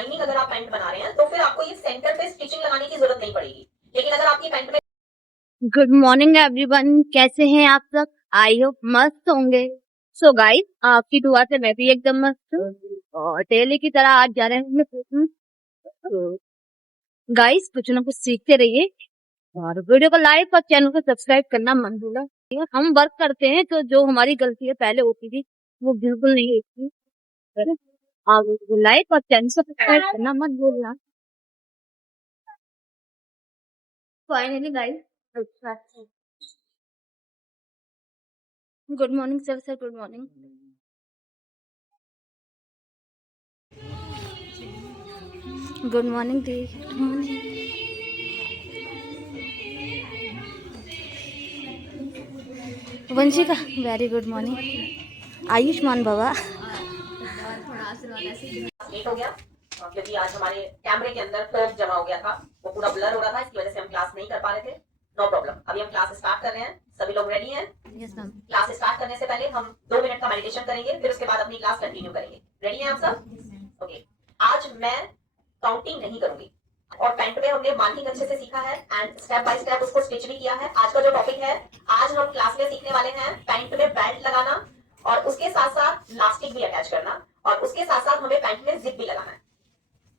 Lining अगर आप pant बना रहे हैं तो फिर आपको ये सेंटर पे स्टिचिंग लगाने की जरूरत नहीं पड़ेगी। लेकिन अगर आप ये पैंट में गुड मॉर्निंग एवरीवन, कैसे हैं आप सब? आई होप मस्त होंगे। सो गाइस, आपकी दुआ से मैं भी एकदम मस्त हूँ और डेली की तरह आज जा रहे हैं। गाइस, कुछ ना कुछ सीखते रहिए और वीडियो को लाइक और चैनल को सब्सक्राइब करना मत भूलना। हम वर्क करते हैं तो जो हमारी गलती है पहले होती थी वो बिल्कुल नहीं होती। आप लाइक और चैनल को सब्सक्राइब करना मत भूलना। Finally guys, good morning sir, good morning. Good morning दी, good morning. Vanshika, very good morning. Ayushman बाबा। लेट हो गया क्योंकि आज हमारे कैमरे के अंदर फोग जमा हो गया था, वो पूरा ब्लर हो रहा था, इसकी वजह से हम क्लास नहीं कर पा रहे थे। नो प्रॉब्लम, अभी हम क्लास स्टार्ट कर रहे हैं। सभी लोग रेडी हैं? Yes ma'am. क्लास स्टार्ट करने से पहले हम 2 मिनट का मेडिटेशन करेंगे, फिर उसके बाद अपनी क्लास कंटिन्यू करेंगे। रेडी हैं आप सब? ओके। आज मैं काउंटिंग नहीं करूंगी और पैंट में हमने मार्किंग अच्छे से सीखा है एंड स्टेप बाय स्टेप उसको स्टिच भी किया है। आज का जो टॉपिक है, आज हम क्लास में सीखने वाले हैं पैंट में बेल्ट लगाना और उसके साथ साथ इलास्टिक भी अटैच करना और उसके साथ साथ हमें पैंट में जिप भी लगाना है।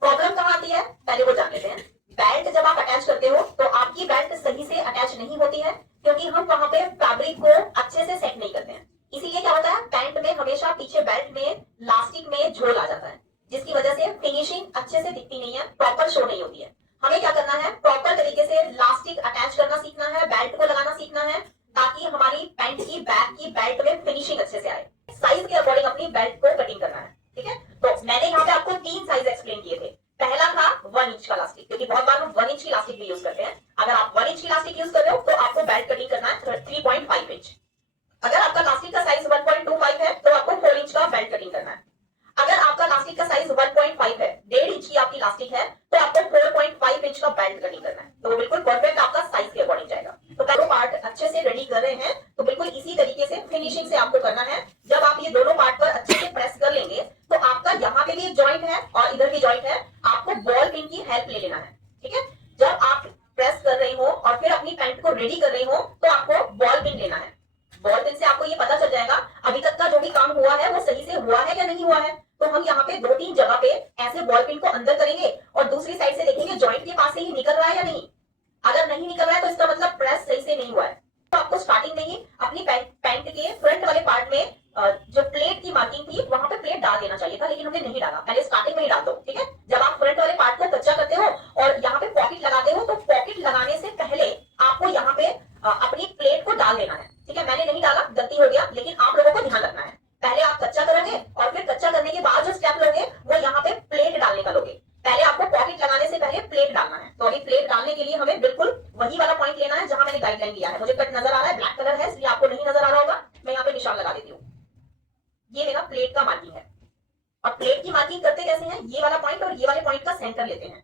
प्रॉब्लम कहाँ आती है पहले वो जान लेते हैं। बेल्ट जब आप अटैच करते हो तो आपकी बेल्ट सही से अटैच नहीं होती है क्योंकि हम वहां पे फैब्रिक को अच्छे से सेट नहीं करते हैं। इसीलिए क्या होता है, पैंट में हमेशा पीछे बेल्ट में इलास्टिक में झोल आ जाता है, जिसकी वजह से फिनिशिंग अच्छे से दिखती नहीं है, प्रॉपर शो नहीं होती है। हमें क्या करना है, प्रॉपर तरीके से इलास्टिक अटैच करना सीखना है, बेल्ट को लगाना सीखना है ताकि हमारी पैंट की बैक की बेल्ट में फिनिशिंग अच्छे से आए। साइज के अकॉर्डिंग अपनी बेल्ट को कटिंग करना है, ठीक है। तो मैंने यहाँ पे आपको 3 साइज एक्सप्लेन किए थे। पहला था 1 इंच का इलास्टिक, क्योंकि बहुत बार हम 1 इंच की इलास्टिक भी यूज करते हैं। अगर आप 1 इंच की इलास्टिक यूज कर रहे हो तो आपको बेल्ट कटिंग करना है 3.5 इंच। अगर आपका इलास्टिक का साइज 1.25 है तो आपको 4 इंच का बेल्ट कटिंग करना है। अगर आपका इलास्टिक का साइज 1.5 है, 1.5 इंच की आपकी इलास्टिक है, तो आपको 4.5 इंच का बेल्ट कटिंग करना है। तो वो बिल्कुल परफेक्ट आपका साइज के अकॉर्डिंग जाएगा। तो दोनों पार्ट अच्छे से रेडी कर रहे हैं तो बिल्कुल इसी तरीके से फिनिशिंग से आपको करना है। जब आप ये दोनों पार्ट पर अच्छे से प्रेस कर लेंगे तो आपका यहाँ पे भी एक जॉइंट है और इधर भी जॉइंट है, आपको बॉल पिन की हेल्प ले लेना है, ठीक है। जब आप प्रेस कर रहे हो और फिर अपनी पैंट को रेडी कर रहे हो तो आपको बॉल पिन लेना है। बॉल पिन से आपको ये पता चल जाएगा अभी तक का जो भी काम हुआ है वो सही से हुआ है या नहीं हुआ है। तो हम यहाँ पे 2-3 जगह पे ऐसे बॉल पिन को अंदर करेंगे और दूसरी साइड से देखेंगे जॉइंट के पास से ही निकल रहा है या नहीं। अगर नहीं निकल रहा है तो इसका मतलब प्रेस सही से नहीं हुआ है। तो आपको स्टार्टिंग में ही अपनी पैंट के फ्रंट वाले पार्ट में जो प्लेट की मार्किंग थी वहां पे प्लेट डाल देना चाहिए था, लेकिन हमने नहीं डाला। पहले स्टार्टिंग में ही डाल दो, ठीक है। जब आप फ्रंट वाले पार्ट को कच्चा करते हो और यहाँ पे पॉकेट लगाते हो तो पॉकेट लगाने से पहले आपको यहाँ पे अपनी प्लेट को डाल देना है, ठीक है। मैंने नहीं डाला, गलती हो गया, लेकिन आप लोगों को ध्यान रखना है। पहले आप कच्चा करोगे और फिर कच्चा करने के बाद जो स्टेप लोगे वो यहाँ पे प्लेट डालने का लोगे। पहले आपको पॉकेट लगाने से पहले प्लेट डालना है। तो अभी प्लेट डालने के लिए हमें बिल्कुल वही वाला पॉइंट लेना है जहां मैंने गाइडलाइन दिया है। मुझे कट नजर आ रहा है, ब्लैक कलर है इसलिए आपको नहीं नजर आ रहा होगा, मैं यहाँ पे निशान लगा देती हूँ। ये मेरा प्लेट का मार्किंग है और प्लेट की मार्किंग करते कैसे हैं, ये वाला पॉइंट और ये वाले पॉइंट का सेंटर लेते हैं।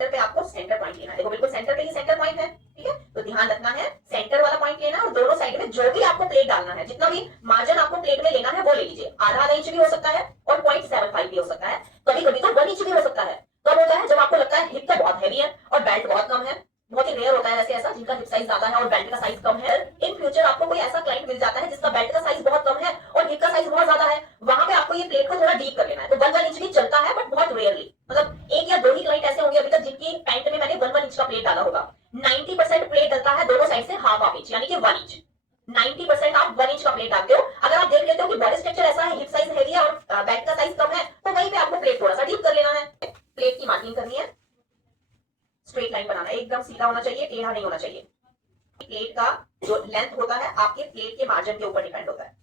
सेंटर पे आपको सेंटर पॉइंट लेना है, देखो बिल्कुल सेंटर पे ही सेंटर पॉइंट है, ठीक है। तो ध्यान रखना है, सेंटर वाला पॉइंट लेना है और दोनों साइड में जो भी आपको प्लेट डालना है, जितना भी मार्जिन आपको प्लेट में लेना है वो ले लीजिए। आधा इंच भी हो सकता है और 0.75 भी हो सकता है, कभी कभी तो 1 इंच भी हो सकता है। कब होता है, जब आपको लगता है हिप का बहुत हैवी है और बेल्ट बहुत कम है। बहुत ही रेयर होता है वैसे ऐसा, जिनका हिप साइज ज्यादा है और बेल्ट का साइज कम है। इन फ्यूचर आपको कोई ऐसा क्लाइंट मिल जाता है जिसका बेल्ट का साइज बहुत कम है और हिप का साइज बहुत ज्यादा है, वहां पे आपको ये प्लेट को थोड़ा डीप कर लेना है। तो 1 इंच भी चलता है बट बहुत रेयरली, मतलब 1 या 2 ही क्लाइंट ऐसे होंगे अभी तक जिनकी पैंट में मैंने 1 इंच का प्लेट डाला होगा। 90% प्लेट डलता है दोनों साइड से हाफ इंच, यानी कि 1 इंच। 90% आप 1 इंच का प्लेट डालते हो। अगर आप देख लेते हो कि बॉडी स्ट्रक्चर ऐसा है, हिप साइज हैवी है और बेल्ट का साइज कम है, तो वहीं पे आपको प्लेट थोड़ा सा डीप कर लेना है। प्लेट की मार्किंग करनी है, स्ट्रेट लाइन बनाना है, एकदम सीधा होना चाहिए, टेढ़ा नहीं होना चाहिए। प्लेट का जो लेंथ होता है आपके प्लेट के मार्जिन के ऊपर डिपेंड होता है।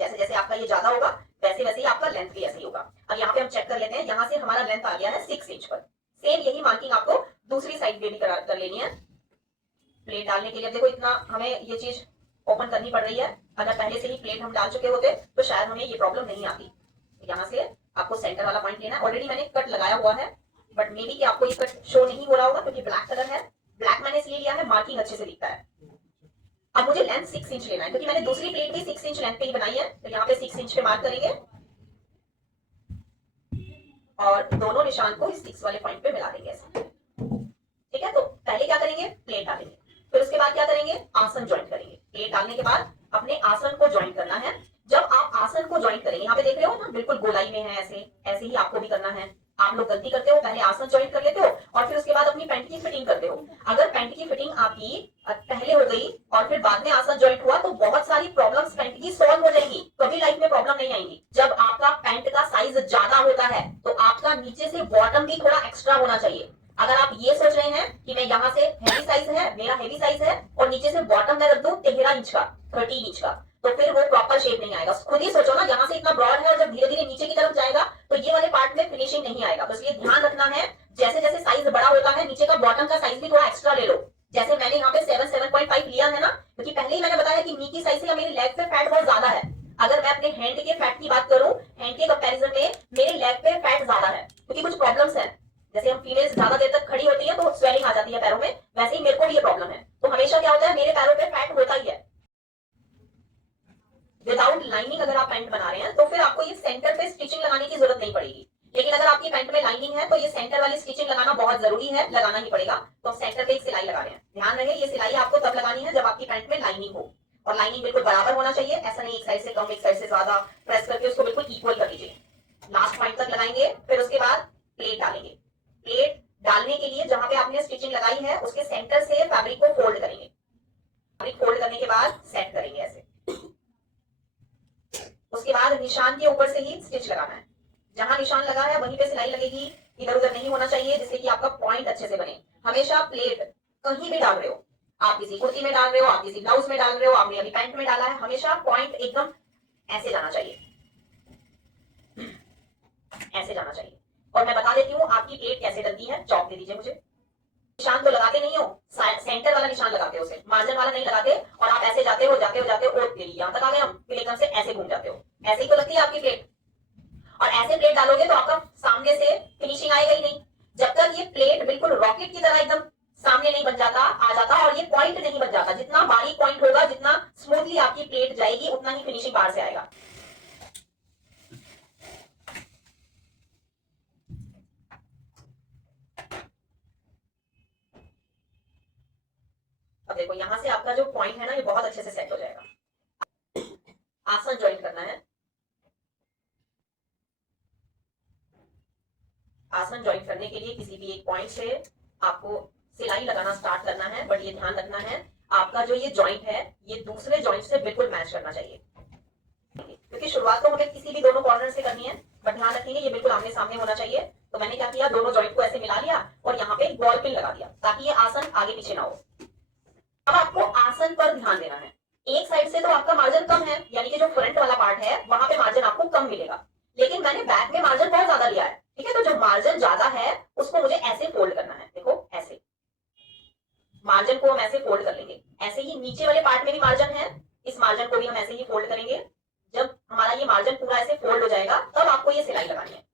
जैसे जैसे आपका ये ज्यादा होगा वैसे वैसे ही आपका लेंथ भी ऐसे ही होगा। अब यहाँ पे हम चेक कर लेते हैं, यहाँ से हमारा लेंथ आ गया है 6 इंच पर। सेम यही मार्किंग आपको दूसरी साइड पे भी कर लेनी है प्लेट डालने के लिए। देखो इतना हमें ये चीज ओपन करनी पड़ रही है, अगर पहले से ही प्लेट हम डाल चुके होते तो शायद हमें ये प्रॉब्लम नहीं आती। यहाँ से आपको सेंटर वाला पॉइंट लेना है। ऑलरेडी मैंने कट लगाया हुआ है बट मे बी कि आपको ये कट शो नहीं हो रहा होगा क्योंकि ब्लैक कलर है। ब्लैक मैंने इसलिए लिया है, मार्किंग अच्छे से दिखता है। अब मुझे लेंथ 6 इंच लेना है क्योंकि मैंने दूसरी प्लेट भी 6 इंच लेंथ पे ही बनाई है, तो यहाँ पे 6 इंच पे मार्क करेंगे और दोनों निशान को इस 6 वाले पॉइंट पे मिला देंगे ऐसे। ठीक है, तो पहले क्या करेंगे, प्लेट डालेंगे, फिर उसके बाद क्या करेंगे, आसन ज्वाइन करेंगे। प्लेट डालने के बाद अपने आसन को ज्वाइन करना है। जब आप आसन को ज्वाइन करेंगे, यहाँ पे देख रहे हो ना, बिल्कुल गोलाई में है, ऐसे ऐसे ही आपको भी करना है। आप लोग गलती करते हो, पहले आसन ज्वाइन कर लेते हो और फिर उसके बाद अपनी पैंट की फिटिंग करते हो। अगर पैंट की फिटिंग आपकी पहले हो गई और फिर बाद में आसन ज्वाइन हुआ तो बहुत सारी प्रॉब्लम्स पैंट की सॉल्व हो जाएंगी, कभी लाइफ में प्रॉब्लम नहीं आएंगी। जब आपका पैंट का साइज ज्यादा होता है तो आपका नीचे से बॉटम भी थोड़ा एक्स्ट्रा होना चाहिए। अगर आप ये सोच रहे हैं कि मैं यहाँ से हेवी साइज है, मेरा हेवी साइज है और नीचे से बॉटम में रख दूं 13 इंच का, 13 इंच का, तो फिर वो प्रॉपर शेप नहीं आएगा। खुद ही सोचो ना, यहाँ से इतना ब्रॉड है और जब धीरे धीरे नीचे की तरफ जाएगा तो ये वाले पार्ट में फिनिशिंग नहीं आएगा। तो इसलिए ध्यान रखना है, जैसे जैसे साइज बड़ा होता है नीचे का बॉटम का साइज भी थोड़ा एक्स्ट्रा ले लो। जैसे मैंने यहाँ पे 7.5 लिया है ना, क्योंकि पहले ही मैंने बताया कि नी की साइज से मेरे लेग पे फैट बहुत ज्यादा है। अगर मैं अपने हैंड के फैट की बात करूं, हैंड के कंपैरिजन में मेरे लेग पे फैट ज्यादा है, क्योंकि कुछ प्रॉब्लम्स है। जैसे हम फीमेल्स ज्यादा देर तक खड़ी होती है तो स्वेलिंग आ जाती है पैरों में, वैसे ही मेरे को भी ये प्रॉब्लम है। तो हमेशा क्या होता है, मेरे पैरों पे फैट होता ही है। विदाउट लाइनिंग अगर आप पैंट बना रहे हैं तो फिर आपको ये सेंटर पे स्टिचिंग लगाने की जरूरत नहीं पड़ेगी। लेकिन अगर आपकी पैंट में लाइनिंग है तो ये सेंटर वाली स्टिचिंग लगाना बहुत जरूरी है, लगाना ही पड़ेगा। तो हम सेंटर पे एक सिलाई लगा रहे हैं। ध्यान रहे, ये सिलाई आपको तब लगानी है जब आपकी पैंट में लाइनिंग हो, और लाइनिंग बिल्कुल बराबर होना चाहिए। ऐसा नहीं एक साइड से कम एक साइड से ज्यादा, प्रेस करके उसको बिल्कुल इक्वल कर लीजिए। लास्ट पॉइंट तक लगाएंगे, फिर उसके बाद प्लेट डालेंगे। प्लेट डालने के लिए जहां पे आपने स्टिचिंग लगाई है उसके सेंटर से फैब्रिक को फोल्ड करेंगे। फैब्रिक फोल्ड करने के बाद सेट करेंगे ऐसे। उसके बाद निशान के ऊपर से ही स्टिच लगाना है। जहां निशान लगा है वहीं पे सिलाई लगेगी, इधर उधर नहीं होना चाहिए, जिससे कि आपका पॉइंट अच्छे से बने। हमेशा प्लेट कहीं भी डाल रहे हो, आप किसी कुर्ती में डाल रहे हो, आप किसी ब्लाउज में डाल रहे हो, आपने अभी पैंट में डाला है, हमेशा पॉइंट एकदम ऐसे जाना चाहिए, ऐसे जाना चाहिए। और मैं बता देती हूँ आपकी प्लेट कैसे डलती है, चौक दे दीजिए मुझे। निशान तो लगाते नहीं हो, सेंटर वाला निशान लगाते हो, उसे मार्जिन वाला नहीं लगाते, और आप ऐसे जाते हो जाते हो जाते हो, और यहाँ तक आ गए हम, फिर एकदम से ऐसे घूम जाते हो। ऐसे ही तो लगती है आपकी प्लेट। और ऐसे प्लेट डालोगे तो आपका सामने से फिनिशिंग आएगा ही नहीं। जब तक ये प्लेट बिल्कुल रॉकेट की तरह एकदम सामने नहीं बन जाता, आ जाता, और ये पॉइंट नहीं बन जाता। जितना बारीक पॉइंट होगा, जितना स्मूथली आपकी प्लेट जाएगी, उतना ही फिनिशिंग बाहर से आएगा। अब देखो, यहां से आपका जो पॉइंट है ना, ये बहुत अच्छे से सेट हो जाएगा। आसन ज्वाइन करना है। आसन ज्वाइन करने के लिए किसी भी एक पॉइंट से आपको सिलाई लगाना स्टार्ट करना है, बट ये ध्यान रखना है आपका जो ये जॉइंट है ये दूसरे जॉइंट से बिल्कुल मैच करना चाहिए, क्योंकि शुरुआत तो हमें किसी भी दोनों कॉर्नर से करनी है, बट ध्यान रखेंगे ये बिल्कुल आमने सामने होना चाहिए। तो मैंने क्या किया, दोनों जॉइंट को ऐसे मिला लिया और यहाँ पे बॉल पिन लगा दिया, ताकि ये आसन आगे पीछे ना हो। अब आपको आसन पर ध्यान देना है। एक साइड से तो आपका मार्जिन कम है, यानी कि जो फ्रंट वाला पार्ट है वहां पे मार्जिन आपको कम मिलेगा, लेकिन मैंने बैक में मार्जिन बहुत ज्यादा लिया है। ठीक है, तो जो मार्जिन ज्यादा है उसको मुझे ऐसे फोल्ड करना है। देखो ऐसे मार्जिन को हम ऐसे फोल्ड कर लेंगे। ऐसे ही नीचे वाले पार्ट में भी मार्जिन है, इस मार्जिन को भी हम ऐसे ही फोल्ड करेंगे। जब हमारा ये मार्जिन पूरा ऐसे फोल्ड हो जाएगा तब आपको ये सिलाई लगानी है।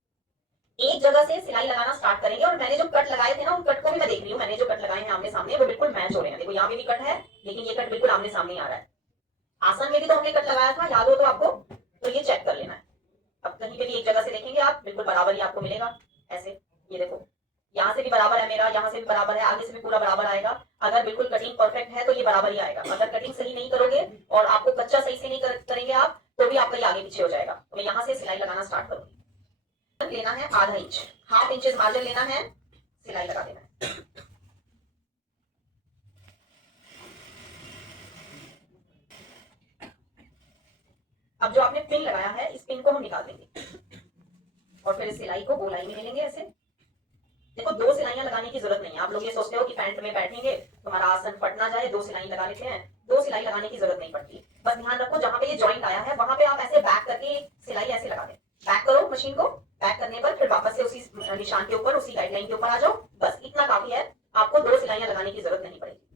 एक जगह से सिलाई लगाना स्टार्ट करेंगे। और मैंने जो कट लगाए थे ना, उन कट को भी मैं देख रही हूँ, मैंने जो कट लगाए हैं आमने सामने वो बिल्कुल मैच हो रहे हैं। देखो यहाँ पे भी कट है, लेकिन ये कट बिल्कुल आमने सामने आ रहा है। आसन में भी तो हमने कट लगाया था, याद हो तो आपको, तो ये चेक कर लेना है। अब कहीं पे भी एक जगह से देखेंगे आप, बिल्कुल बराबर ही आपको मिलेगा ऐसे। ये देखो, यहाँ से भी बराबर है मेरा, यहाँ से भी बराबर है, आगे से भी पूरा बराबर आएगा। अगर बिल्कुल कटिंग परफेक्ट है तो ये बराबर ही आएगा। अगर कटिंग सही नहीं करोगे और आपको कच्चा सही से नहीं करेंगे आप, तो भी आपका ये आगे पीछे हो जाएगा। तो मैं यहाँ से सिलाई लगाना स्टार्ट करूंगी। लेना है आधा इंच, हाफ इंचेस मार्जिन लेना है, सिलाई लगा देना है। अब जो आपने पिन लगाया है, इस पिन को हम निकाल देंगे और फिर इस सिलाई को गोलाई में ले लेंगे ऐसे। देखो, दो सिलाइयां लगाने की जरूरत नहीं है। आप लोग ये सोचते हो कि पैंट में बैठेंगे तुम्हारा आसन फट ना जाए, दो सिलाई लगा लेते हैं। दो सिलाई लगाने की जरूरत नहीं पड़ती। बस ध्यान रखो, जहां पे ये जॉइंट आया है वहां पे आप ऐसे बैक करके सिलाई ऐसे लगा दें। बैक करो मशीन को, बैक करने पर फिर वापस से उसी निशान के ऊपर, उसी गाइडलाइन के ऊपर आ जाओ। बस इतना काफी है, आपको दो सिलाइयां लगाने की जरूरत नहीं पड़ेगी।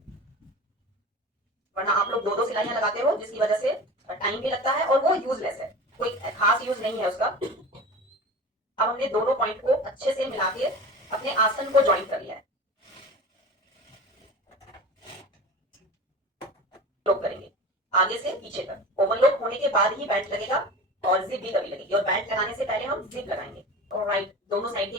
वरना आप लोग दो दो सिलाइयां लगाते हो, जिसकी वजह से टाइम भी लगता है और वो यूजलेस है, कोई खास यूज नहीं है उसका। अब हमने दोनों पॉइंट को अच्छे से मिला के अपने आसन को ज्वाइन कर लिया है। लोक करेंगे आगे से पीछे तक। ओवरलोक होने के बाद ही बेल्ट लगेगा और जिप भी तभी लगेगी, और बेल्ट लगाने से पहले हम जिप लगाएंगे। ऑलराइट, दोनों साइड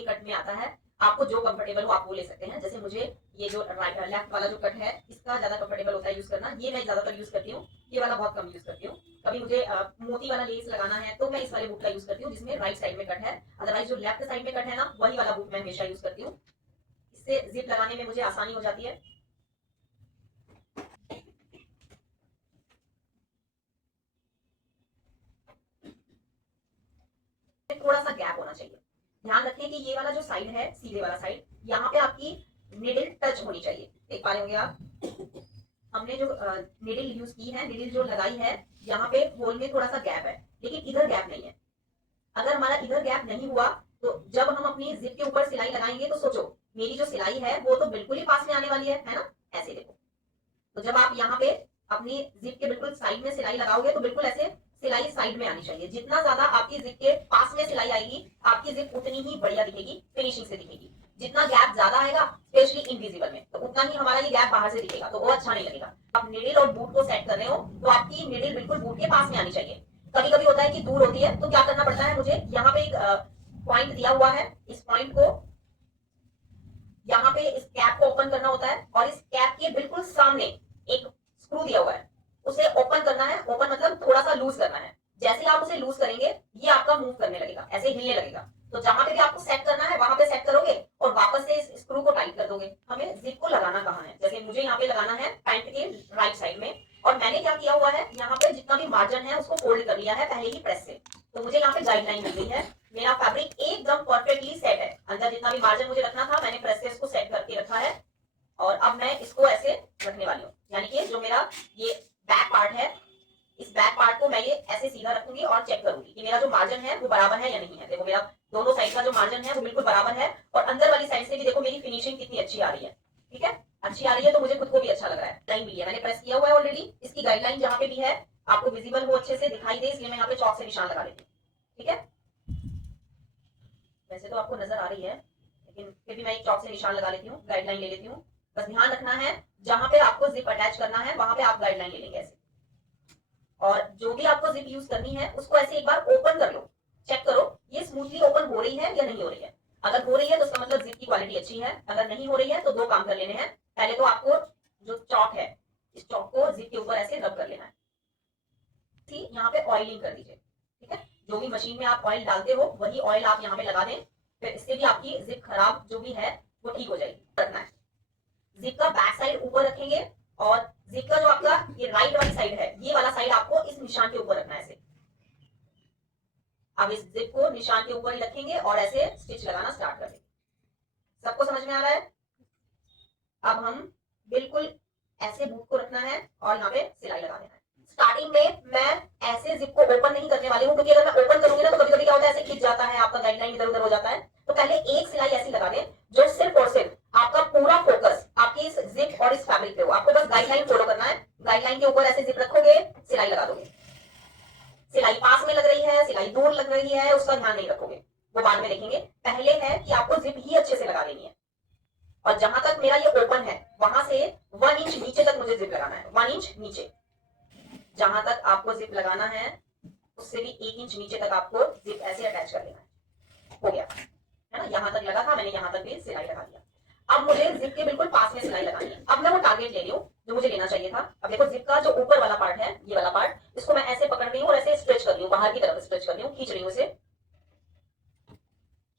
आता है। आपको जो कंफर्टेबल हो आप वो ले सकते हैं। जैसे मुझे ये जो लेफ्ट वाला जो कट है इसका ज्यादा कंफर्टेबल होता है यूज करना, ये मैं ज्यादातर यूज करती हूँ। ये वाला बहुत कम यूज करती हूँ। कभी मुझे मोती वाला लेस लगाना है तो मैं इस वाले बूट का यूज करती हूँ जिसमें राइट साइड में कट है। अदरवाइज जो लेफ्ट साइड में कट है ना, वही वाला बूट मैं हमेशा यूज करती हूँ। इससे जिप लगाने में मुझे आसानी हो जाती है। थोड़ा सा गैप होना चाहिए। ध्यान रखें कि ये वाला जो साइड है, सीधे वाला साइड, यहाँ पे आपकी निडल टच होनी चाहिए। देख पा रहे होंगे आप, हमने जो निडल यूज की है, निडल जो लगाई है, यहाँ पे होल में थोड़ा सा गैप है, लेकिन इधर गैप नहीं है। अगर हमारा इधर गैप नहीं हुआ तो जब हम अपनी जिप के ऊपर सिलाई लगाएंगे तो सोचो मेरी जो सिलाई है वो तो बिल्कुल ही पास में आने वाली है ना। ऐसे देखो, तो जब आप यहाँ पे अपनी जिप के बिल्कुल साइड में सिलाई लगाओगे तो बिल्कुल ऐसे सिलाई साइड में आनी चाहिए। जितना ज्यादा आपकी जिप के पास में सिलाई आएगी, आपकी जिप उतनी ही बढ़िया दिखेगी, फिनिशिंग से दिखेगी। जितना गैप ज्यादा आएगा, स्पेशली इनविजिबल में, तो उतना ही हमारा ये गैप बाहर से दिखेगा, तो वो अच्छा नहीं लगेगा। आप निडल और बूट को सेट कर रहे हो तो आपकी निडल बिल्कुल बूट के पास में आनी चाहिए। कभी कभी होता है कि दूर होती है, तो क्या करना पड़ता है मुझे, यहाँ पे एक पॉइंट दिया हुआ है, इस पॉइंट को यहाँ पे इस कैप को ओपन करना होता है और इस कैप के बिल्कुल सामने एक स्क्रू दिया हुआ है, उसे ओपन करना है। ओपन मतलब थोड़ा सा लूज करना है। जैसे आप उसे लूज करेंगे ये आपका मूव करने लगेगा, ऐसे हिलने लगेगा। तो जहां पे भी आपको सेट करना है वहां पे सेट करोगे और वापस से इस स्क्रू को टाइट कर दोगे। हमें जिप को लगाना कहाँ है, जैसे मुझे यहाँ पे लगाना है पैंट के राइट साइड में, और मैंने क्या किया हुआ है, यहाँ पे जितना भी मार्जिन है उसको फोल्ड कर लिया है पहले ही प्रेस से। तो मुझे यहाँ पे गाइडलाइन मिल गई है, मेरा फैब्रिक एकदम परफेक्टली सेट है। अंदर जितना भी मार्जिन मुझे रखना था मैंने प्रेस से इसको सेट करके रखा है, और अब मैं इसको ऐसे रखने वाली हूँ। यानी कि जो मेरा ये बैक पार्ट है, इस बैक पार्ट को मैं ये ऐसे सीधा रखूंगी और चेक करूंगी कि मेरा जो मार्जिन है वो बराबर है या नहीं है। देखो मेरा दोनों साइड का जो मार्जिन है वो बिल्कुल बराबर है, और अंदर वाली साइड से भी देखो मेरी फिनिशिंग कितनी अच्छी आ रही है। ठीक है, अच्छी आ रही है तो मुझे खुद को भी अच्छा लग रहा है। लाइन भी है, मैंने प्रेस किया हुआ है ऑलरेडी। इसकी गाइडलाइन जहाँ पे भी है आपको विजिबल हो, अच्छे से दिखाई दे, इसलिए मैं यहाँ पे चौक से निशान लगा लेती हूँ। ठीक है, वैसे तो आपको नजर आ रही है, लेकिन फिर भी मैं एक चौक से निशान लगा लेती हूँ, गाइडलाइन ले लेती हूँ। बस ध्यान रखना है जहां पे आपको जिप अटैच करना है वहां पे आप गाइडलाइन ले लेंगे ऐसे। और जो भी आपको जिप यूज करनी है उसको ऐसे एक बार ओपन कर लो, चेक करो ये स्मूथली ओपन हो रही है या नहीं हो रही है। अगर हो रही है तो उसका मतलब जिप की क्वालिटी अच्छी है। अगर नहीं हो रही है तो दो काम कर लेने हैं। पहले तो आपको जो चौक है, इस चौक को जिप के ऊपर ऐसे रब कर लेना है। ठीक, यहाँ पे ऑयलिंग कर दीजिए। ठीक है, जो भी मशीन में आप ऑयल डालते हो वही ऑयल आप यहाँ पे लगा दें, फिर इससे भी आपकी जिप खराब जो भी है वो ठीक हो जाएगी। रखना है, जिप का बैक साइड ऊपर रखेंगे, और जिप का जो आपका ये राइट वाली साइड है, ये वाला साइड आपको इस निशान के ऊपर रखना है ऐसे। अब इस जिप को निशान के ऊपर ही रखेंगे और ऐसे स्टिच लगाना स्टार्ट कर देंगे। सबको समझ में आ रहा है? अब हम बिल्कुल ऐसे बूट को रखना है और यहाँ पे सिलाई लगा देना है। स्टार्टिंग में मैं ऐसे जिप को ओपन नहीं करने वाली हूँ, क्योंकि अगर मैं ओपन करूंगी ना तो कभी कभी क्या होता है, ऐसे खिंच जाता है, आपका गाइडलाइन इधर उधर हो जाता है। तो पहले एक सिलाई ऐसी लगा दें जो सिर्फ और सिर्फ आपका पूरा फोकस आपकी इस जिप और इस फैब्रिक पे हो। आपको बस गाइडलाइन फॉलो करना है। गाइडलाइन के ऊपर ऐसे जिप रखोगे, सिलाई लगा दोगे। सिलाई पास में लग रही है, सिलाई दूर लग रही है, उसका ध्यान नहीं रखोगे, वो बाद में देखेंगे। पहले है कि आपको जिप ही अच्छे से लगा देनी है। और जहां तक मेरा ये ओपन है वहां से 1 इंच नीचे तक मुझे जिप लगाना है। 1 इंच नीचे, जहां तक आपको जिप लगाना है उससे भी 1 इंच नीचे तक आपको जिप ऐसे अटैच कर देना है। हो गया है ना, यहां तक लगा था मैंने, यहां तक भी सिलाई लगा दिया। अब मुझे जिप के बिल्कुल पास में सिलाई लगानी है। अब मैं वो टारगेट ले रही हूँ जो मुझे लेना चाहिए था। अब देखो जिप का जो ऊपर वाला पार्ट है, ये वाला पार्ट, इसको मैं ऐसे पकड़ रही हूँ और ऐसे स्ट्रेच कर रही हूँ, बाहर की तरफ स्ट्रेच कर रही हूँ, खींच रही हूँ इसे,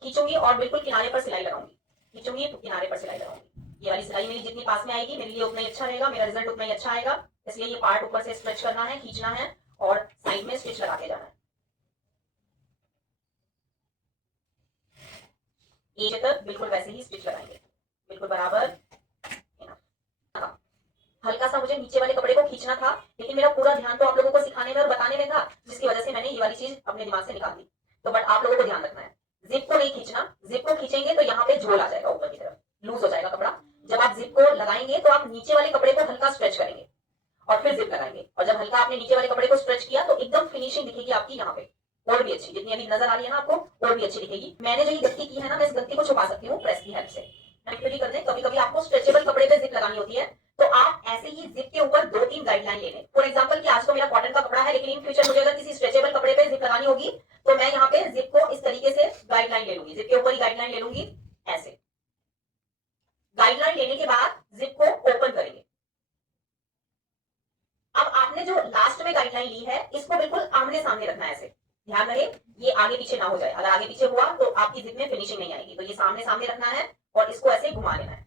खींचूंगी और बिल्कुल किनारे पर सिलाई लगाऊंगी। खींचूंगी तो किनारे पर सिलाई लगाऊंगी। ये वाली सिलाई मेरी जितनी पास में आएगी मेरे लिए उतना ही अच्छा रहेगा, मेरा रिजल्ट उतना ही अच्छा आएगा। इसलिए ये पार्ट ऊपर से स्ट्रेच करना है, खींचना है और साइड में स्टिच लगा के जाना है। ये तक बिल्कुल वैसे ही स्टिच लगाएंगे, बिल्कुल बराबर। हल्का सा मुझे नीचे वाले कपड़े को खींचना था, लेकिन मेरा पूरा ध्यान तो आप लोगों को सिखाने में और बताने में था, जिसकी वजह से मैंने ये वाली चीज अपने दिमाग से निकाल दी। तो बट आप लोगों को ध्यान रखना है, जिप को नहीं खींचना। जिप को खींचेंगे तो यहाँ पे झोल आ जाएगा, ऊपर की तरफ लूज हो जाएगा कपड़ा। जब आप जिप को लगाएंगे तो आप नीचे वाले कपड़े को हल्का स्ट्रेच करेंगे और फिर जिप लगाएंगे, और जब हल्का आपने नीचे वाले कपड़े को स्ट्रेच किया तो एकदम फिनिशिंग दिखेगी आपकी यहाँ पे, और भी अच्छी, जितनी अभी नजर आ रही है ना आपको, और भी अच्छी दिखेगी। मैंने जो ये गलती की है ना, मैं इस गलती को छुपा सकती हूँ प्रेस की हेल्प से। कभी कभी आपको स्ट्रेचेबल कपड़े पे जिप लगानी होती है, तो आप ऐसे ही जिप के ऊपर 2-3 गाइडलाइन ले लें। फॉर एग्जांपल कि आज तो मेरा कॉटन का कपड़ा है, लेकिन इन फ्यूचर मुझे अगर किसी स्ट्रेचेबल कपड़े पे जिप लगानी होगी तो मैं यहाँ पे जिप को इस तरीके से गाइडलाइन ले लूंगी, जिप के ऊपर ही गाइडलाइन ले लूंगी, ऐसे। गाइडलाइन लेने के बाद जिप को ओपन करेंगे। अब आपने जो लास्ट में गाइडलाइन ली है इसको बिल्कुल आमने सामने रखना है ऐसे। ध्यान रहे ये आगे पीछे ना हो जाए, अगर आगे पीछे हुआ तो आपकी जिप में फिनिशिंग नहीं आएगी। तो ये सामने सामने रखना है और इसको ऐसे घुमा लेना है,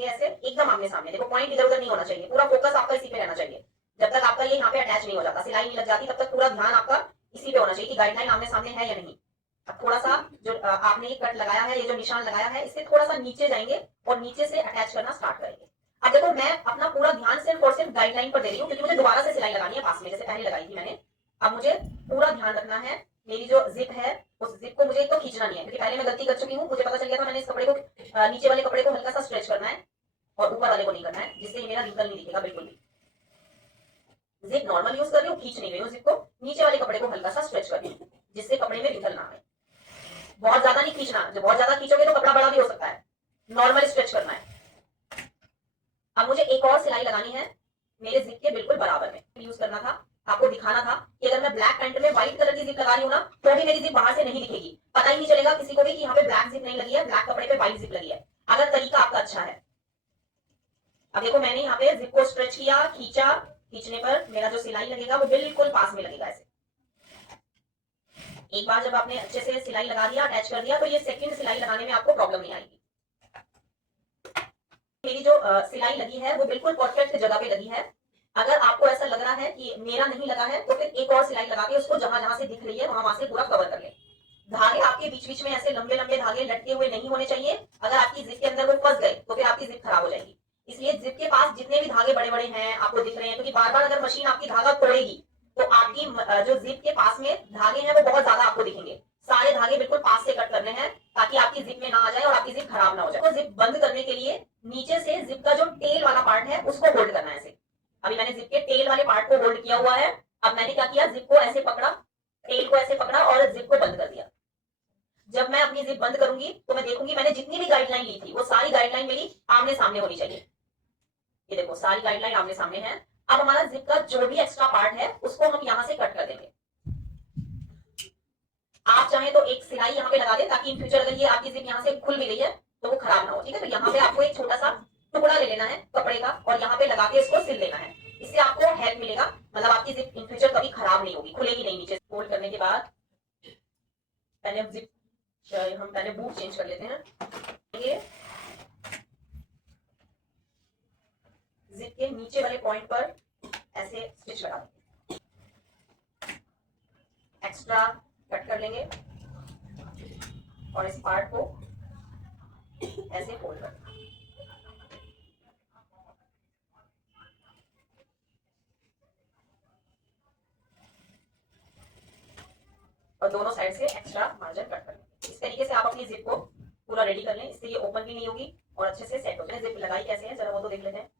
ऐसे एकदम आमने सामने। देखो पॉइंट इधर उधर नहीं होना चाहिए, पूरा फोकस आपका इसी पे रहना चाहिए। जब तक आपका ये यहाँ पे अटैच नहीं हो जाता, सिलाई नहीं लग जाती, तब तक पूरा ध्यान आपका इसी पे होना चाहिए कि गाइडलाइन आमने सामने है या नहीं। अब थोड़ा सा जो आपने ये कट लगाया है, ये जो निशान लगाया है, इससे थोड़ा सा नीचे जाएंगे और नीचे से अटैच करना स्टार्ट करेंगे। अब देखो मैं अपना पूरा ध्यान सिर्फ और सिर्फ गाइडलाइन पर दे रही हूँ, क्योंकि मुझे दोबारा से सिलाई लगानी है पास में, जैसे पहले लगाई थी मैंने। अब मुझे पूरा ध्यान रखना है, मेरी जो जिप है उस जिप को मुझे तो खींचना नहीं है, क्योंकि पहले मैं गलती कर चुकी हूँ। मुझे पता चल गया था, मैंने इस कपड़े को नीचे वाले कपड़े को हल्का सा स्ट्रेच करना है और ऊपर वाले को नहीं करना है, जिससे मेरा रिंकल नहीं दिखेगा बिल्कुल भी। जिप नॉर्मल यूज कर रही हूँ, खींच नहीं रही हूँ जिप को, नीचे वाले कपड़े को हल्का सा स्ट्रेच कर रही हूँ, जिससे कपड़े में रिंकल ना आए। बहुत ज्यादा नहीं खींचना, जब बहुत ज्यादा खींचोगे तो कपड़ा बड़ा भी हो सकता है। नॉर्मल स्ट्रेच करना है। अब मुझे एक और सिलाई लगानी है मेरे जिप के बिल्कुल बराबर में। यूज करना था, आपको दिखाना था कि अगर मैं ब्लैक पैंट में व्हाइट कलर की जिप लगा रही हूँ ना, तो भी मेरी जिप बाहर से नहीं दिखेगी, पता ही नहीं चलेगा किसी को भी कि यहाँ पे ब्लैक जिप नहीं लगी है, ब्लैक कपड़े पे व्हाइट जिप लगी है, अगर तरीका आपका अच्छा है। अब देखो मैंने यहाँ पे जिप को स्ट्रेच किया, खींचा, खींचने पर मेरा जो सिलाई लगेगा वो बिल्कुल पास में लगेगा ऐसे। एक बार जब आपने अच्छे से सिलाई लगा दिया, अटैच कर दिया, तो ये सेकंड सिलाई लगाने में आपको प्रॉब्लम नहीं आएगी। मेरी जो सिलाई लगी है वो बिल्कुल परफेक्ट जगह पे लगी है। अगर आपको ऐसा लग रहा है कि मेरा नहीं लगा है, तो फिर एक और सिलाई लगा के उसको जहां जहां से दिख रही है वहां से पूरा कवर कर ले। धागे आपके बीच बीच में ऐसे लंबे लंबे धागे लटके हुए नहीं होने चाहिए। अगर आपकी जिप के अंदर वो फंस गए तो फिर आपकी जिप खराब हो जाएगी। इसलिए जिप के पास जितने भी धागे बड़े बड़े हैं आपको दिख रहे हैं, क्योंकि बार बार अगर मशीन आपकी धागा तोड़ेगी तो आपकी जो जिप के पास में धागे हैं वो बहुत ज्यादा आपको दिखेंगे। सारे धागे बिल्कुल पास से कट करने हैं ताकि आपकी जिप में ना आ जाए और आपकी जिप खराब ना हो जाए। तो जिप बंद करने के लिए नीचे से जिप का जो टेल वाला पार्ट है उसको होल्ड करना है ऐसे। अभी मैंने जिप के टेल वाले पार्ट को होल्ड किया हुआ है। अब मैंने क्या किया, जिप को ऐसे पकड़ा, टेल को ऐसे पकड़ा और जिप को बंद कर दिया। जब मैं अपनी जिप बंद करूंगी तो मैं देखूंगी मैंने जितनी भी गाइडलाइन ली थी वो सारी गाइडलाइन मेरी आमने सामने होनी चाहिए। ये देखो सारी गाइडलाइन आमने सामने है। अब हमारा जिप का जो भी एक्स्ट्रा पार्ट है उसको हम यहाँ से कट कर देंगे। आप चाहें तो एक सिलाई यहाँ पे लगा दें ताकि इन फ्यूचर अगर ये आपकी जिप यहाँ से खुल भी गई है तो वो खराब ना हो। ठीक है, तो यहाँ पे आपको एक छोटा सा टुकड़ा ले लेना है कपड़े का और यहाँ पे लगा के इसको सिल लेना है। इससे आपको हेल्प मिलेगा, मतलब आपकी जिप इन फ्यूचर कभी खराब नहीं होगी, खुलेगी नहीं। नीचे फोल्ड करने के बाद पहले हम पहले बूट चेंज कर लेते हैं। ये जिप के नीचे वाले पॉइंट पर ऐसे स्टिच लगा देंगे, एक्स्ट्रा कट कर लेंगे और इस पार्ट को ऐसे फोल्ड कर देंगे। और दोनों साइड से एक्स्ट्रा मार्जिन कट कर लेंगे। इस तरीके से आप अपनी जिप को पूरा रेडी कर लें, इससे ये ओपन भी नहीं होगी और अच्छे से सेट हो जाए। जिप लगाई कैसे है जरा वो तो देख लेते हैं।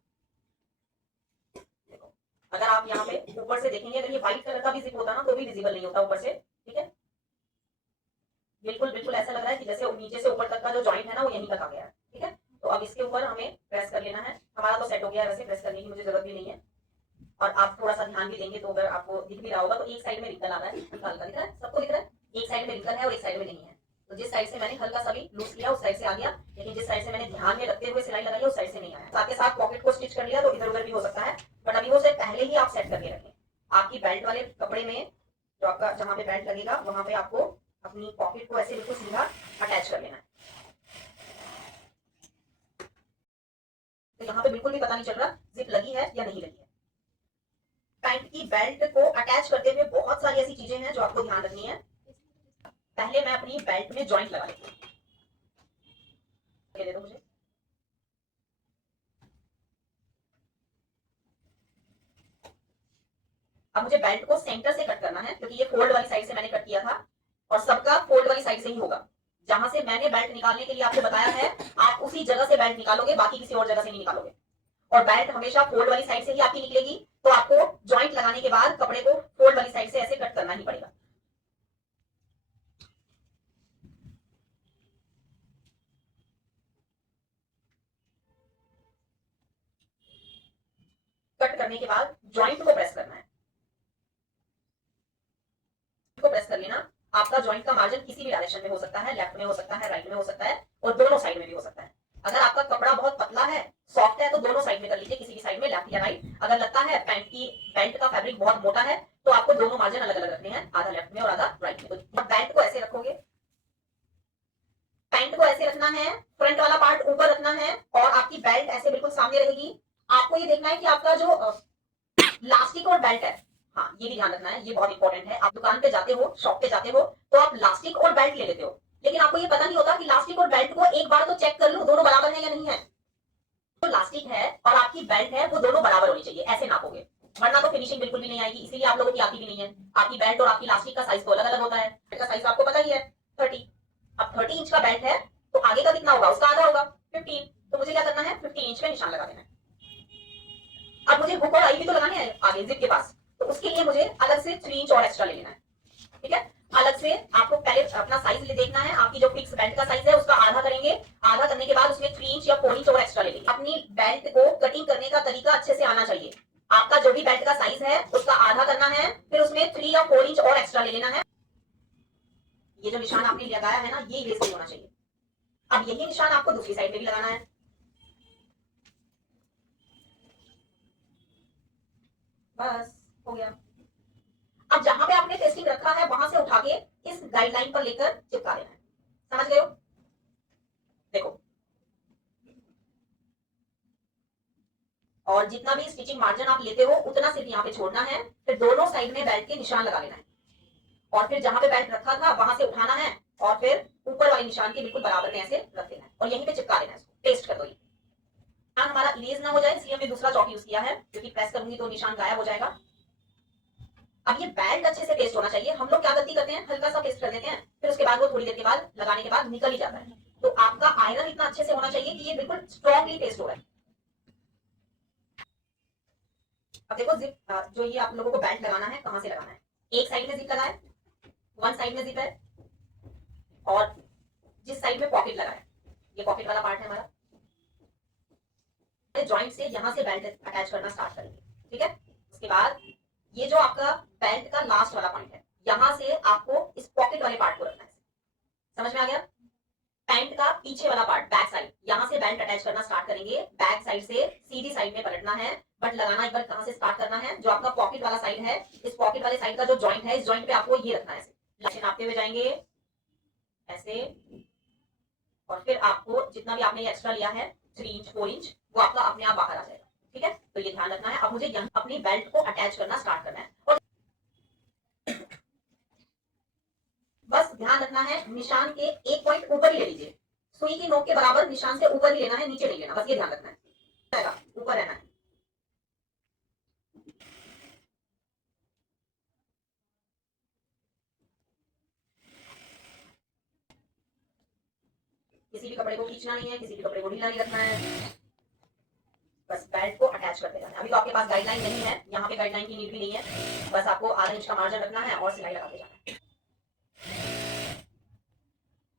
देखो अगर आप यहाँ पे ऊपर से देखेंगे, अगर ये व्हाइट कलर का भी जिप होता ना तो भी विजिबल नहीं होता ऊपर से। ठीक है, बिल्कुल बिल्कुल ऐसा लग रहा है कि जैसे नीचे से ऊपर तक का जो जॉइंट है ना वो यहीं तक आ गया है। ठीक है, तो अब इसके ऊपर हमें प्रेस कर लेना है। हमारा तो सेट हो गया है, वैसे प्रेस करने की मुझे जरूरत भी नहीं है। और आप थोड़ा सा ध्यान भी देंगे तो अगर आपको दिख भी रहा होगा तो एक साइड में रिंकल आ रहा है, हल्का हल्का दिख रहा है, सबको दिख रहा है। एक साइड में रिंकल है और एक साइड में नहीं है। तो जिस साइड से मैंने हल्का सा भी लूज किया उस साइड से आ गया, लेकिन जिस साइड से मैंने ध्यान में रखते हुए सिलाई लगाई उस साइड से नहीं आया। साथ के साथ पॉकेट को स्टिच कर लिया तो इधर उधर भी हो सकता है, बट अभी वो से पहले ही आप सेट करके रखें। आपकी बेल्ट वाले कपड़े में जो आपका जहां पे बेल्ट लगेगा वहां पे आपको अपनी पॉकेट को ऐसे बिल्कुल सीधा अटैच कर लेना है। तो यहाँ पे बिल्कुल भी पता नहीं चल रहा जिप लगी है या नहीं लगी है। पैंट की बेल्ट को अटैच करते हुए बहुत सारी ऐसी चीजें हैं जो आपको ध्यान रखनी है। पहले मैं अपनी बेल्ट में जॉइंट लगा लेती हूँ, दे दो मुझे। अब मुझे बेल्ट को सेंटर से कट करना है, क्योंकि ये फोल्ड वाली साइड से मैंने कट किया था और सबका फोल्ड वाली साइड से ही होगा। जहां से मैंने बेल्ट निकालने के लिए आपको बताया है आप उसी जगह से बेल्ट निकालोगे, बाकी किसी और जगह से नहीं निकालोगे। और बेल्ट हमेशा फोल्ड वाली साइड से ही आपकी निकलेगी, तो आपको जॉइंट लगाने के बाद कपड़े को फोल्ड वाली साइड से ऐसे कट करना ही पड़ेगा। कट करने के बाद जॉइंट को प्रेस करना है, को प्रेस कर लेना, आपका जॉइंट का मार्जिन किसी भी डायरेक्शन में हो सकता है, लेफ्ट में हो सकता है, राइट में हो सकता है और दोनों साइड में भी हो सकता है। अगर आपका कपड़ा बहुत पतला है, सॉफ्ट है, तो दोनों साइड में कर लीजिए, किसी भी साइड में, लेफ्ट या राइट। अगर लगता है पैंट का फैब्रिक बहुत मोटा है तो आपको दोनों मार्जिन अलग अलग रखने हैं, आधा लेफ्ट में और आधा राइट में। तो पैंट को ऐसे रखोगे, पैंट को ऐसे रखना है, फ्रंट वाला पार्ट ऊपर रखना है और आपकी बेल्ट ऐसे बिल्कुल सामने रहेगी। आपको ये देखना है कि आपका जो लास्टिक और बेल्ट है, हाँ ये भी ध्यान रखना है, ये बहुत इंपॉर्टेंट है। आप दुकान पे जाते हो, शॉप पे जाते हो तो आप लास्टिक और बेल्ट ले लेते हो, लेकिन आपको ये पता नहीं होता कि लास्टिक और बेल्ट को एक बार तो चेक कर लो दोनों बराबर है या नहीं है। जो लास्टिक है और आपकी बेल्ट है वो दोनों बराबर होनी चाहिए, ऐसे नापोगे, वरना तो फिनिशिंग बिल्कुल भी नहीं आएगी। इसीलिए आप लोगों की आती भी नहीं है। आपकी बेल्ट और आपकी लास्टिक का साइज तो अलग अलग होता है। बेल्ट का साइज आपको पता ही है 30। अब 30 इंच का बेल्ट है तो आगे का कितना होगा, उसका आधा होगा 15। तो मुझे क्या करना है, 15 इंच में निशान लगा देना है। अब मुझे हुक और आई भी तो लगाने हैं आगे जिप के पास, तो उसके लिए मुझे अलग से 3 इंच और एक्स्ट्रा ले लेना है। ठीक है, अलग से आपको पहले अपना साइज ले देखना है। आपकी जो फिक्स बेल्ट का साइज है उसका आधा करेंगे, आधा करने के बाद उसमें 3 इंच या 4 इंच और एक्स्ट्रा ले लेंगे। अपनी बेल्ट को कटिंग करने का तरीका अच्छे से आना चाहिए। आपका जो भी बेल्ट का साइज है उसका आधा करना है, फिर उसमें 3 या 4 इंच और एक्स्ट्रा ले लेना है। ये जो निशान आपने लगाया है ना, ये सही होना चाहिए। अब यही निशान आपको दूसरी साइड में भी लगाना है। बस हो गया। अब जहां पे आपने टेस्टिंग रखा है वहां से उठा के इस गाइडलाइन पर लेकर चिपका देना है। समझ गए हो? देखो, और जितना भी स्टिचिंग मार्जिन आप लेते हो उतना सिर्फ यहाँ पे छोड़ना है, फिर दोनों साइड में बेल्ट के निशान लगा लेना है और फिर जहां पे बेल्ट रखा था वहां से उठाना है और फिर ऊपर वाले निशान के बिल्कुल बराबर में ऐसे रख देना है और यहीं पे चिपका देना है। इसको पेस्ट कर दो। ये निशान हमारा इरेज ना हो जाए इसलिए हमने दूसरा चौक यूज किया है, क्योंकि प्रेस करूंगी तो निशान गायब हो जाएगा। अब ये बेल्ट अच्छे से पेस्ट होना चाहिए। हम लोग क्या गलती करते हैं, हल्का सा पेस्ट कर देते हैं, फिर उसके बाद वो थोड़ी देर के बाद लगाने के बाद निकल ही जाता है। तो आपका आयरन इतना अच्छे से होना चाहिए कि ये बिल्कुल स्ट्रॉन्गली पेस्ट हो रहा है। अब देखो जिप, जो ये आप लोगों को बेल्ट लगाना है कहां से लगाना है। एक साइड में जिप लगाए, वन साइड में जिप है और जिस साइड में पॉकेट लगा है, ये पॉकेट वाला पार्ट है हमारा। जॉइंट से यहां से बेल्ट अटैच करना स्टार्ट करेंगे। ठीक है, उसके बाद ये जो आपका बेल्ट का लास्ट वाला पॉइंट है, यहां से आपको इस पॉकेट वाले पार्ट को रखना है। समझ में आ गया? पैंट का पीछे वाला पार्ट, बैक साइड, यहां से बेल्ट अटैच करना स्टार्ट करेंगे। बैक साइड से सीधी साइड में पलटना है, बट लगाना एक बार कहां से स्टार्ट करना है, जो आपका पॉकेट वाला साइड है, इस पॉकेट वाले साइड का जो जॉइंट है, इस जॉइंट पे आपको ये रखना है। ऐसे नापते हुए जाएंगे ऐसे, और फिर आपको जितना भी आपने एक्स्ट्रा लिया है 3 इंच 4 इंच, वो आपका अपने आप बाहर आ जाएगा। ठीक है, तो ये ध्यान रखना है। अब मुझे यहाँ अपनी बेल्ट को अटैच करना स्टार्ट करना है और बस ध्यान रखना है निशान के एक पॉइंट ऊपर ही ले लीजिए। सुई की नोक के बराबर निशान से ऊपर ही लेना है, नीचे नहीं लेना, बस ये ध्यान रखना है। ऊपर रहना है। किसी भी कपड़े को खींचना नहीं है, किसी भी कपड़े को ढीला नहीं रखना है, बस बेल्ट को अटैच करते जाना है। अभी तो आपके पास गाइडलाइन नहीं है, यहाँ पे गाइडलाइन की नीड भी नहीं है, बस आपको आधा इंच का मार्जिन रखना है और सिलाई लगाते जाना है।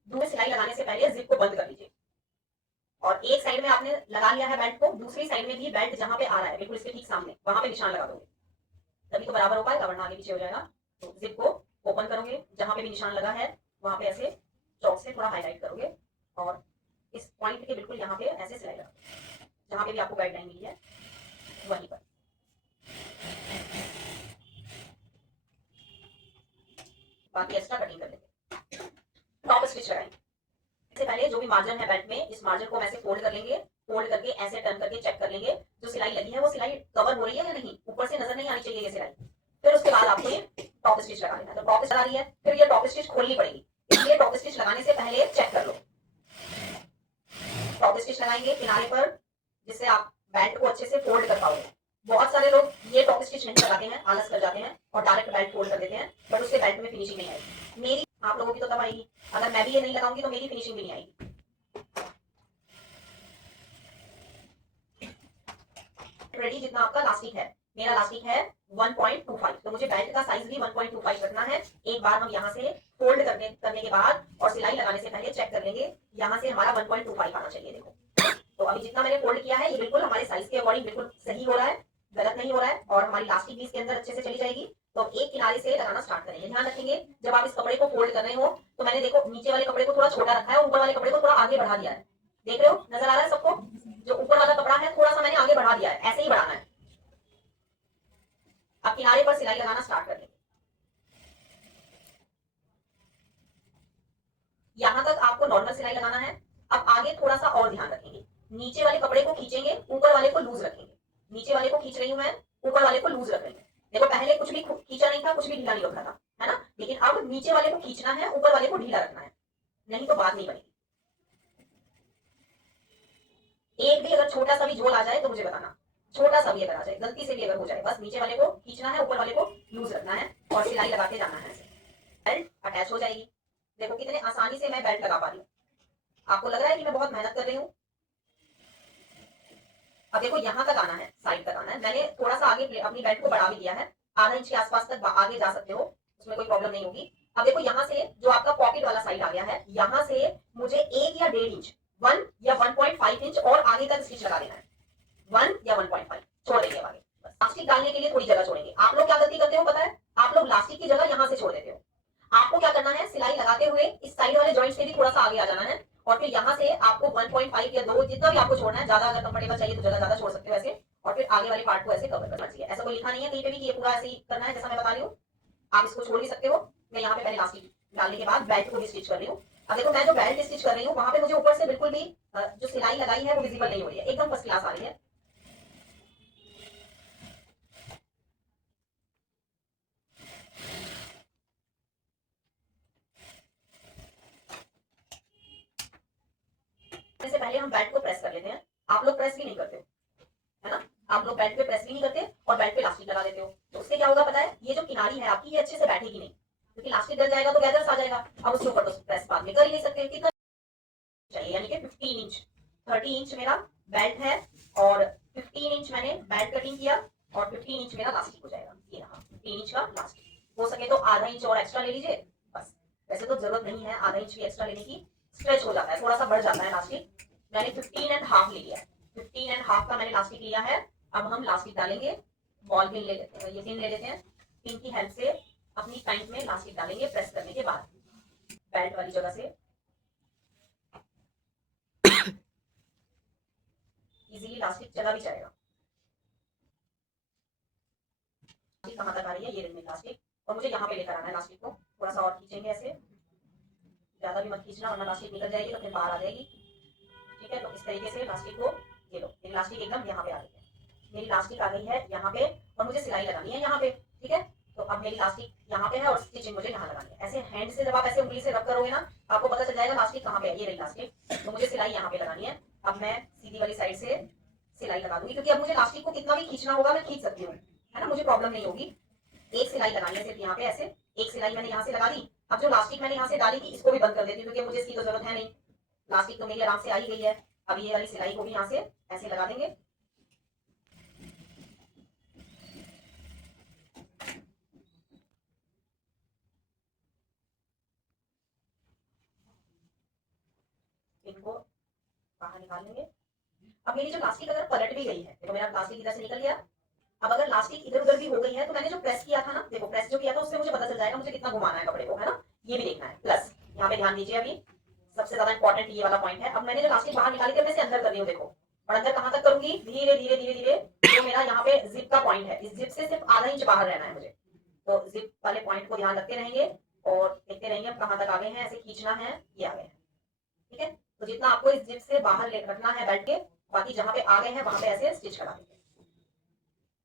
दूसरी सिलाई लगाने से पहले जिप को बंद कर लीजिए और एक साइड में आपने लगा लिया है बेल्ट को, दूसरी साइड में भी बेल्ट जहां पे आ रहा है बिल्कुल इसके ठीक सामने, वहां पे निशान लगा दोगे, तभी तो बराबर हो पाएगा, वरना आगे पीछे हो जाएगा। तो जिप को ओपन करोगे, जहां पे भी निशान लगा है वहां पे ऐसे चौक से थोड़ा हाईलाइट करोगे और इस पॉइंट के बिल्कुल यहाँ पे ऐसे सिलाई लगाओगे, जहां पे भी आपको गाइडलाइन मिली है वहीं पर। बाकी एक्स्ट्रा कटिंग कर लेंगे। टॉप स्टिच लगाएंगे। इससे पहले जो भी मार्जिन है बेल्ट में, इस मार्जिन को हम ऐसे फोल्ड कर लेंगे, फोल्ड करके ऐसे टर्न करके चेक कर लेंगे जो सिलाई लगी है वो सिलाई कवर हो रही है या नहीं, ऊपर से नजर नहीं आनी चाहिए ये सिलाई। फिर उसके बाद आपको ये टॉप स्टिच लगा लेना है। तो टॉप स्टिच लगा रही है, फिर ये टॉप स्टिच खोलनी पड़ेगी, इसलिए टॉप स्टिच लगाने से पहले चेक कर लो। टॉप स्टिच लगाएंगे किनारे पर, जिससे आप बेल्ट को अच्छे से फोल्ड कर पाओगे। बहुत सारे लोग ये टॉप स्टिच नहीं लगाते हैं, आलस कर जाते हैं और डायरेक्ट बेल्ट फोल्ड कर देते हैं, बट उससे बेल्ट में फिनिशिंग नहीं आएगी। मेरी आप लोगों की तो तब आएगी, अगर मैं भी ये नहीं लगाऊंगी तो मेरी फिनिशिंग भी नहीं आएगी। रेडी जितना आपका लास्टिक है, मेरा लास्टिक है 1.25, तो मुझे बेल्ट का साइज भी 1.25 रखना है। एक बार हम यहाँ से फोल्ड करने के बाद और सिलाई लगाने से पहले चेक कर लेंगे, यहाँ से हमारा 1.25 आना चाहिए। देखो, तो अभी जितना मैंने फोल्ड किया है ये बिल्कुल हमारे साइज के अकॉर्डिंग बिल्कुल सही हो रहा है, गलत नहीं हो रहा है और हमारी लास्टिक भी इसके अंदर अच्छे से चली जाएगी। तो एक किनारे से लगाना स्टार्ट करेंगे। ध्यान रखेंगे जब आप इस कपड़े को फोल्ड कर रहे हो मैंने देखो नीचे वाले कपड़े को थोड़ा छोटा रखा है, ऊपर वाले कपड़े को थोड़ा आगे बढ़ा दिया है। देख रहे हो, नजर आ रहा है सबको? जो ऊपर वाला कपड़ा है थोड़ा सा मैंने आगे बढ़ा दिया है, ऐसे ही बढ़ाना है। अब किनारे पर सिलाई लगाना स्टार्ट कर देंगे। यहां तक आपको नॉर्मल सिलाई लगाना है। अब आगे थोड़ा सा और ध्यान रखेंगे, नीचे वाले कपड़े को खींचेंगे, ऊपर वाले को लूज रखेंगे। नीचे वाले को खींच रही हूं मैं, ऊपर वाले को लूज रख रही हूँ। देखो पहले कुछ भी खींचा नहीं था, कुछ भी ढीला नहीं रखा था, है ना? लेकिन अब नीचे वाले को खींचना है, ऊपर वाले को ढीला रखना है, नहीं तो बात नहीं बनेगी। एक भी अगर छोटा सा भी झोल आ जाए तो मुझे बताना, छोटा सा भी अगर आ जाए, गलती से भी अगर हो जाए, बस नीचे वाले को खींचना है, ऊपर वाले को लूज रखना है और सिलाई लगाते जाना है। बेल्ट अटैच हो जाएगी। देखो कितने आसानी से मैं बेल्ट लगा पा रही हूँ। आपको लग रहा है कि मैं बहुत मेहनत कर रही हूँ? अब देखो यहाँ तक आना है, साइड तक आना है। मैंने थोड़ा सा आगे अपनी बेल्ट को बढ़ा भी दिया है, आधा इंच के आसपास तक आगे जा सकते हो, उसमें कोई प्रॉब्लम नहीं होगी। अब देखो यहाँ से जो आपका पॉकेट वाला साइड आ गया है, यहाँ से मुझे 1 या 1.5 इंच, 1 या 1.5 इंच और आगे तक स्टिच लगा देना है। 1 या 1.5 छोड़ देंगे आगे। लास्टिक डालने के लिए थोड़ी जगह छोड़ेंगे। आप लोग क्या गलती करते हो पता है? आप लोग लास्टिक की जगह यहाँ से छोड़ देते हो। आपको क्या करना है, सिलाई लगाते हुए इस साइड वाले जॉइंट से भी थोड़ा सा आगे आ जाना है और फिर यहाँ से आपको 1.5 या 2 जितना भी आपको छोड़ना है, ज्यादा अगर कंफर्टेबल चाहिए तो जगह ज्यादा छोड़ सकते हो ऐसे, और फिर आगे वाले पार्ट को ऐसे कवर करना चाहिए। ऐसा कोई लिखा नहीं है कहीं पे भी कि ये पूरा ऐसे ही करना है जैसा मैं बता रही हूँ। आप इसको छोड़ भी सकते हो। मैं यहाँ पे पहले लास्टिक डालने के बाद बेल्ट को भी स्टिच कर रही हूँ। अब देखो मैं जो बेल्ट स्टिच कर रही हूँ वहां पे मुझे ऊपर से बिल्कुल भी जो सिलाई लगाई है वो विजिबल नहीं हो रही है, एकदम फर्स्ट क्लास आ रही है। इससे पहले हम बेल्ट को प्रेस कर लेते हैं। आप लोग प्रेस भी नहीं करते हो, है ना? आप लोग बेल्ट पे प्रेस भी नहीं करते और बेल्ट पे लास्टिक लगा देते हो। तो उससे क्या होगा पता है? ये जो किनारी है आपकी, ये अच्छे से बैठेगी नहीं, क्योंकि लास्टिक डल जाएगा तो गैदर्स आ जाएगा। अब उसके ऊपर तो प्रेस बाद में कर ही नहीं सकते। कितना चाहिए? यानी कि 15 इंच, 30 इंच मेरा बेल्ट है और 15 इंच मैंने बेल्ट कटिंग किया और 15 इंच मेरा लास्टिक हो जाएगा। ये रहा 15 इंच का लास्टिक। हो सके तो आधा इंच और एक्स्ट्रा ले लीजिए बस। वैसे तो जरूरत नहीं है आधा इंच भी एक्स्ट्रा लेने की, स्ट्रेच हो जाता है, थोड़ा सा बढ़ जाता है लास्टिक। मैंने 15.5 ले लिया है, 15.5 का मैंने लास्टिक लिया है। अब हम लास्टिक डालेंगे, बॉल पिन ले लेते हैं, ये पिन ले लेते हैं। पिन की हेल्प से अपनी पैंट में लास्टिक डालेंगे प्रेस करने के बाद, बेल्ट वाली जगह से इजीली लास्टिक चला भी जाएगा। लास्टिक कहाँ तक आ रही है? ये रही लास्टिक, और मुझे यहाँ पे लेकर आना है लास्टिक को। थोड़ा सा और खींचेंगे ऐसे, ज्यादा भी मत खींचना वरना लास्टिक निकल जाएगी तो फिर बाहर आ जाएगी। ठीक है, तो इस तरीके से लास्टिक को, ये लो मेरी लास्टिक एकदम यहाँ पे आ गई है। मेरी लास्टिक आ गई है यहाँ पे और मुझे सिलाई लगानी है यहाँ पे। ठीक है, तो अब मेरी लास्टिक यहाँ पे है और स्टिचिंग मुझे यहाँ लगानी है। ऐसे हैंड से जब आप ऐसे उंगली से रब करोगे ना, आपको पता चल जाएगा लास्टिक कहाँ पे है। ये रही लास्टिक, तो मुझे सिलाई यहाँ पे लगानी है। अब मैं सीधी वाली साइड से सिलाई लगा दूंगी, क्योंकि अब मुझे लास्टिक को कितना भी खींचना होगा मैं खींच सकती हूँ, है ना? मुझे प्रॉब्लम नहीं होगी। एक सिलाई लगानी है सिर्फ यहाँ पे ऐसे, एक सिलाई मैंने यहाँ से लगा दी। अब जो लास्टिक मैंने यहाँ से डाली थी इसको भी बंद कर देती हूँ, क्योंकि मुझे इसकी तो जरूरत है नहीं, लास्टिक तो मेरी आराम से आ ही गई है। अब ये वाली सिलाई को भी यहाँ से ऐसे लगा देंगे। इनको बाहर निकाल लेंगे। अब मेरी जो लास्टिक अगर पलट भी गई है, देखो मेरा लास्टिक इधर से निकल गया। अब अगर लास्टिक इधर उधर भी हो गई है तो मैंने जो प्रेस किया था ना, देखो प्रेस जो किया था उससे मुझे पता चल जाएगा मुझे कितना घुमाना है कपड़े को, है ना? ये भी देखना है। प्लस यहाँ पे ध्यान दीजिए, अभी सबसे ज्यादा इंपॉर्टेंट ये वाला पॉइंट है। अब मैंने जो लास्टिक बाहर निकाली थी मैं इसे अंदर कर रही हूँ, देखो। और अंदर कहाँ तक करूंगी? धीरे धीरे धीरे धीरे। जो मेरा यहाँ पे जिप का पॉइंट है, इस जिप से सिर्फ आधा इंच बाहर रहना है मुझे। तो जिप वाले पॉइंट को ध्यान रखते रहेंगे और देखते रहेंगे अब कहाँ तक आ गए हैं। ऐसे खींचना है, ये आ गए हैं। ठीक है, तो जितना आपको इस जिप से बाहर रखना है बैठ के, बाकी जहाँ पे आ गए हैं वहां पे ऐसे स्टिच करा देंगे,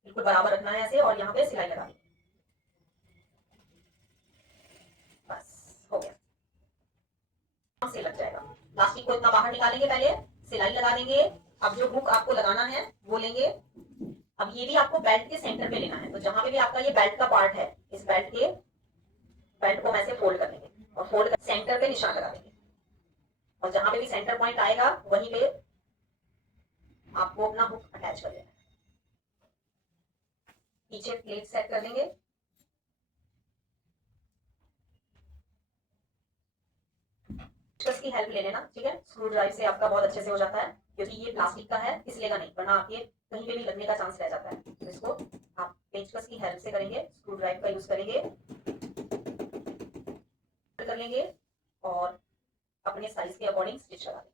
बिल्कुल बराबर रखना है ऐसे, और यहाँ पे सिलाई लगा देंगे। बस हो गया, से लग जाएगा। प्लास्टिक को इतना बाहर निकालेंगे, पहले सिलाई लगा देंगे। अब जो हुक आपको लगाना है वो लेंगे। अब ये भी आपको बेल्ट के सेंटर पे लेना है, तो जहां पे भी आपका ये बेल्ट का पार्ट है, इस बेल्ट को ऐसे फोल्ड कर लेंगे और फोल्ड कर सेंटर पे निशान लगा देंगे। और जहां पे भी सेंटर पॉइंट आएगा वहीं पे आपको अपना हुक अटैच कर लेना है। पीछे प्लेट सेट कर देंगे। की हेल्प ले लेना, ठीक है? स्क्रू ड्राइव से आपका बहुत अच्छे से हो जाता है, क्योंकि ये प्लास्टिक का है इसलिए नहीं, वरना आपके कहीं पे भी लगने का चांस रह जाता है। तो इसको आप पेचकस की हेल्प से करेंगे, स्क्रू ड्राइव का यूज करेंगे, कर लेंगे और अपने साइज के अकॉर्डिंग स्टिच लगा दें।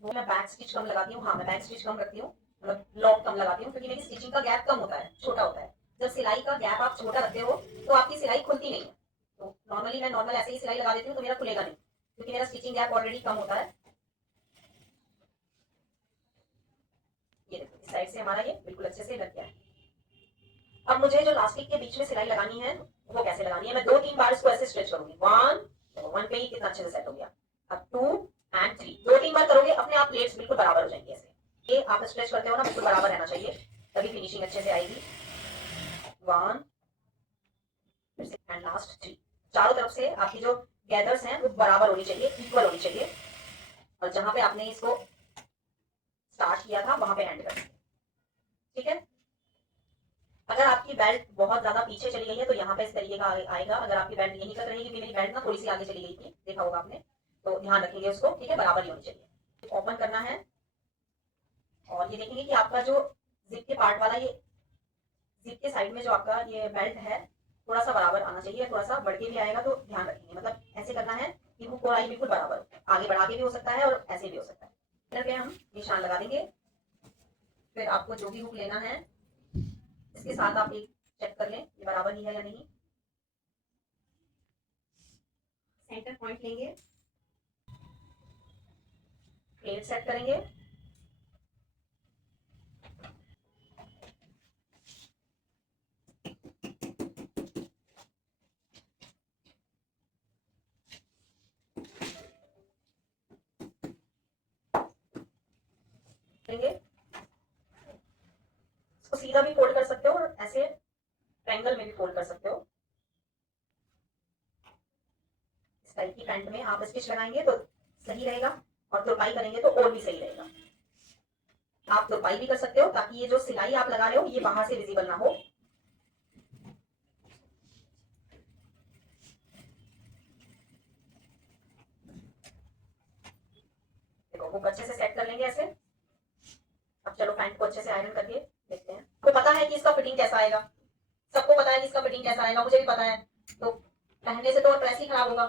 वो मैं बैक स्टिच कम लगाती हूँ, हाँ मैं बैक स्टिच कम रखती हूँ, मतलब लॉक कम लगाती हूँ, क्योंकि मेरी स्टिचिंग का गैप कम होता है, छोटा होता है। जब सिलाई का गैप आप छोटा रखते हो तो आपकी सिलाई खुलती नहीं है। तो नॉर्मली मैं नॉर्मल ऐसे ही सिलाई लगा देती हूँ तो मेरा खुलेगा नहीं, क्योंकि मेरा स्टिचिंग गैप ऑलरेडी कम होता है। ये देखो इस साइड से हमारा ये बिल्कुल अच्छे से लग गया है। अब मुझे जो लास्टिक के बीच में सिलाई लगानी है वो कैसे लगानी है, मैं 2-3 बार इसको ऐसे स्ट्रेच करूंगी। 1 पे ही कितना अच्छे से सेट हो गया। अब 2 एंड 3, 2-3 बार करोगे अपने आप प्लेट्स बिल्कुल बराबर हो जाएंगे। ऐसे ये आप स्ट्रेच करते हो ना, बिल्कुल बराबर रहना चाहिए, तभी फिनिशिंग अच्छे से आएगी। 1 एंड लास्ट 3, चारों तरफ से आपकी जो गैदर्स हैं वो बराबर होनी चाहिए, इक्वल होनी चाहिए, और जहां पे आपने इसको स्टार्ट किया था वहां पे एंड कर। ठीक है। अगर आपकी बेल्ट बहुत ज्यादा पीछे चली गई है तो यहाँ पे इस तरीके का आएगा। अगर आपकी बेल्ट यहीं तक रहेगी, मेरी बेल्ट ना थोड़ी सी आगे चली गई थी, देखा होगा आपने, तो ध्यान रखेंगे उसको। ठीक है, बराबर ही होनी चाहिए। ओपन करना है और ये देखेंगे कि आपका जो जिप के पार्ट वाला, ये जिप के साइड में जो आपका ये बेल्ट है थोड़ा सा बराबर आना चाहिए, थोड़ा सा बढ़ के भी आएगा तो ध्यान रखेंगे। मतलब ऐसे करना है कि वो कोलाई बिल्कुल बराबर हो, आगे बढ़ा के भी हो सकता है और ऐसे भी हो सकता है। फिर पे हम निशान लगा देंगे। फिर आपको जो भी हुक लेना है इसके साथ आप एक चेक कर लें ये बराबर ही है या नहीं। सेंटर पॉइंट लेंगे, प्लेट सेट करेंगे, लेंगे, इसको सीधा भी फोल्ड कर सकते हो और ऐसे ट्रायंगल में भी फोल्ड कर सकते हो। इस टाइप की पैंट में आप स्टिच लगाएंगे तो सही रहेगा, और तुरपाई करेंगे तो और भी सही रहेगा। आप तुरपाई भी कर सकते हो ताकि ये जो सिलाई आप लगा रहे हो ये बाहर से विजिबल ना हो। देखो हुक अच्छे से सेट कर लेंगे ऐसे। अब चलो पैंट को अच्छे से आयरन करके देखते हैं। आपको पता है कि इसका फिटिंग कैसा आएगा, सबको पता है कि इसका फिटिंग कैसा आएगा, मुझे भी पता है। तो पहनने से तो ड्रेस ही खराब होगा,